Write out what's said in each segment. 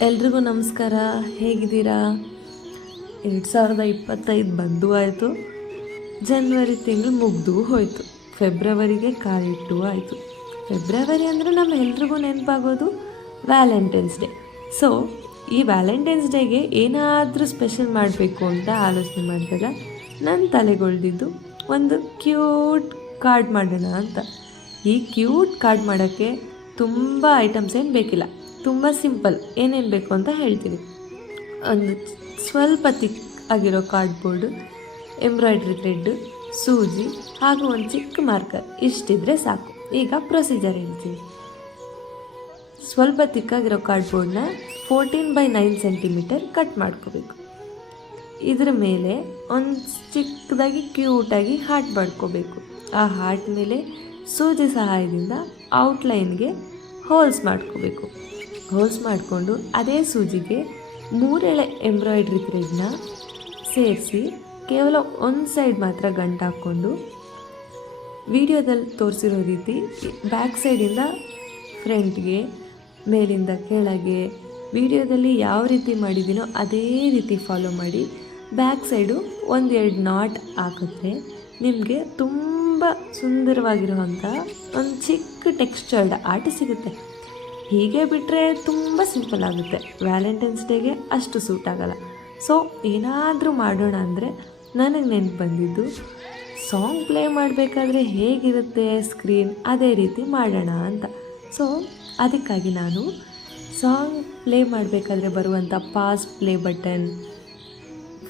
ಎಲ್ರಿಗೂ ನಮಸ್ಕಾರ. ಹೇಗಿದ್ದೀರಾ? 2025 ಬಂದು ಆಯಿತು, ಜನವರಿ ತಿಂಗಳು ಮುಗ್ದು ಹೋಯಿತು, ಫೆಬ್ರವರಿಗೆ ಕಾಲಿಟ್ಟು ಆಯಿತು. ಫೆಬ್ರವರಿ ಅಂದರೆ ನಮ್ಮ ಎಲ್ರಿಗೂ ನೆನಪಾಗೋದು ವ್ಯಾಲೆಂಟೈನ್ಸ್ ಡೇ. ಸೊ ಈ ವ್ಯಾಲೆಂಟೈನ್ಸ್ ಡೇಗೆ ಏನಾದರೂ ಸ್ಪೆಷಲ್ ಮಾಡಬೇಕು ಅಂತ ಆಲೋಚನೆ ಮಾಡಿದಾಗ ನನ್ನ ತಲೆಗೊಳ್ದಿದ್ದು ಒಂದು ಕ್ಯೂಟ್ ಕಾರ್ಡ್ ಮಾಡೋಣ ಅಂತ. ಈ ಕ್ಯೂಟ್ ಕಾರ್ಡ್ ಮಾಡೋಕ್ಕೆ ತುಂಬ ಐಟಮ್ಸ್ ಏನು ಬೇಕಿಲ್ಲ, ತುಂಬ ಸಿಂಪಲ್. ಏನೇನು ಬೇಕು ಅಂತ ಹೇಳ್ತೀನಿ. ಒಂದು ಸ್ವಲ್ಪ ತಿಕ್ ಆಗಿರೋ ಕಾರ್ಡ್ಬೋರ್ಡು, ಎಂಬ್ರಾಯ್ಡ್ರಿ ಥ್ರೆಡ್ಡು, ಸೂಜಿ ಹಾಗೂ ಒಂದು ಚಿಕ್ಕ ಮಾರ್ಕರ್, ಇಷ್ಟಿದ್ರೆ ಸಾಕು. ಈಗ ಪ್ರೊಸೀಜರ್ ಹೇಳ್ತೀನಿ. ಸ್ವಲ್ಪ ತಿಕ್ಕಾಗಿರೋ ಕಾರ್ಡ್ಬೋರ್ಡ್ನ 14x9 ಸೆಂಟಿಮೀಟರ್ ಕಟ್ ಮಾಡ್ಕೋಬೇಕು. ಇದ್ರ ಮೇಲೆ ಒಂದು ಚಿಕ್ಕದಾಗಿ ಕ್ಯೂಟಾಗಿ ಹಾರ್ಟ್ ಮಾಡ್ಕೋಬೇಕು. ಆ ಹಾರ್ಟ್ ಮೇಲೆ ಸೂಜಿ ಸಹಾಯದಿಂದ ಔಟ್ಲೈನ್ಗೆ ಹೋಲ್ಸ್ ಮಾಡ್ಕೋಬೇಕು. ಹೋಲ್ಸ್ ಮಾಡಿಕೊಂಡು ಅದೇ ಸೂಜಿಗೆ 3 ಎಳೆ ಎಂಬ್ರಾಯ್ಡ್ರಿ ಥ್ರೆಡ್ನ ಸೇರಿಸಿ ಕೇವಲ ಒಂದು ಸೈಡ್ ಮಾತ್ರ ಗಂಟು ಹಾಕ್ಕೊಂಡು ವಿಡಿಯೋದಲ್ಲಿ ತೋರಿಸಿರೋ ರೀತಿ ಬ್ಯಾಕ್ ಸೈಡಿಂದ ಫ್ರಂಟ್ಗೆ, ಮೇಲಿಂದ ಕೆಳಗೆ ವಿಡಿಯೋದಲ್ಲಿ ಯಾವ ರೀತಿ ಮಾಡಿದ್ದೀನೋ ಅದೇ ರೀತಿ ಫಾಲೋ ಮಾಡಿ ಬ್ಯಾಕ್ ಸೈಡು 1-2 ನಾಟ್ ಹಾಕಿದ್ರೆ ನಿಮಗೆ ತುಂಬ ಸುಂದರವಾಗಿರುವಂಥ ಒಂದು ಚಿಕ್ಕ ಟೆಕ್ಸ್ಚರ್ಡ್ ಆರ್ಟ್ ಸಿಗುತ್ತೆ. ಹೀಗೆ ಬಿಟ್ಟರೆ ತುಂಬ ಸಿಂಪಲ್ ಆಗುತ್ತೆ, ವ್ಯಾಲೆಂಟೈನ್ಸ್ ಡೇಗೆ ಅಷ್ಟು ಸೂಟ್ ಆಗೋಲ್ಲ. ಸೊ ಏನಾದರೂ ಮಾಡೋಣ ಅಂದರೆ ನನಗೆ ನೆನಪು ಬಂದಿದ್ದು, ಸಾಂಗ್ ಪ್ಲೇ ಮಾಡಬೇಕಾದ್ರೆ ಹೇಗಿರುತ್ತೆ ಸ್ಕ್ರೀನ್, ಅದೇ ರೀತಿ ಮಾಡೋಣ ಅಂತ. ಸೊ ಅದಕ್ಕಾಗಿ ನಾನು ಸಾಂಗ್ ಪ್ಲೇ ಮಾಡಬೇಕಾದ್ರೆ ಬರುವಂಥ pass play button,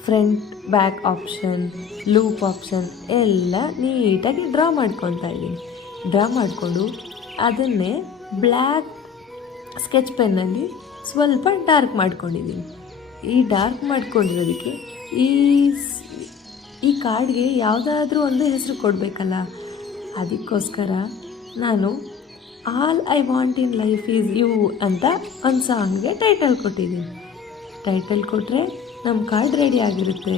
front back option, loop option ಎಲ್ಲ ನೀಟಾಗಿ ಡ್ರಾ ಮಾಡ್ಕೊತಾ ಇದ್ದೀನಿ. ಡ್ರಾ ಮಾಡಿಕೊಂಡು ಅದನ್ನೇ ಬ್ಲ್ಯಾಕ್ ಸ್ಕೆಚ್ ಪೆನ್ನಲ್ಲಿ ಸ್ವಲ್ಪ ಡಾರ್ಕ್ ಮಾಡ್ಕೊಂಡಿದ್ದೀನಿ. ಈ ಡಾರ್ಕ್ ಮಾಡ್ಕೊಂಡಿರೋದಕ್ಕೆ ಈ ಕಾರ್ಡ್ಗೆ ಯಾವುದಾದ್ರೂ ಒಂದು ಹೆಸರು ಕೊಡಬೇಕಲ್ಲ, ಅದಕ್ಕೋಸ್ಕರ ನಾನು all I want in life is you ಅಂತ ಒಂದು ಸಾಂಗ್ಗೆ ಟೈಟಲ್ ಕೊಟ್ಟಿದ್ದೀನಿ. ಟೈಟಲ್ ಕೊಟ್ಟರೆ ನಮ್ಮ ಕಾರ್ಡ್ ರೆಡಿ ಆಗಿರುತ್ತೆ.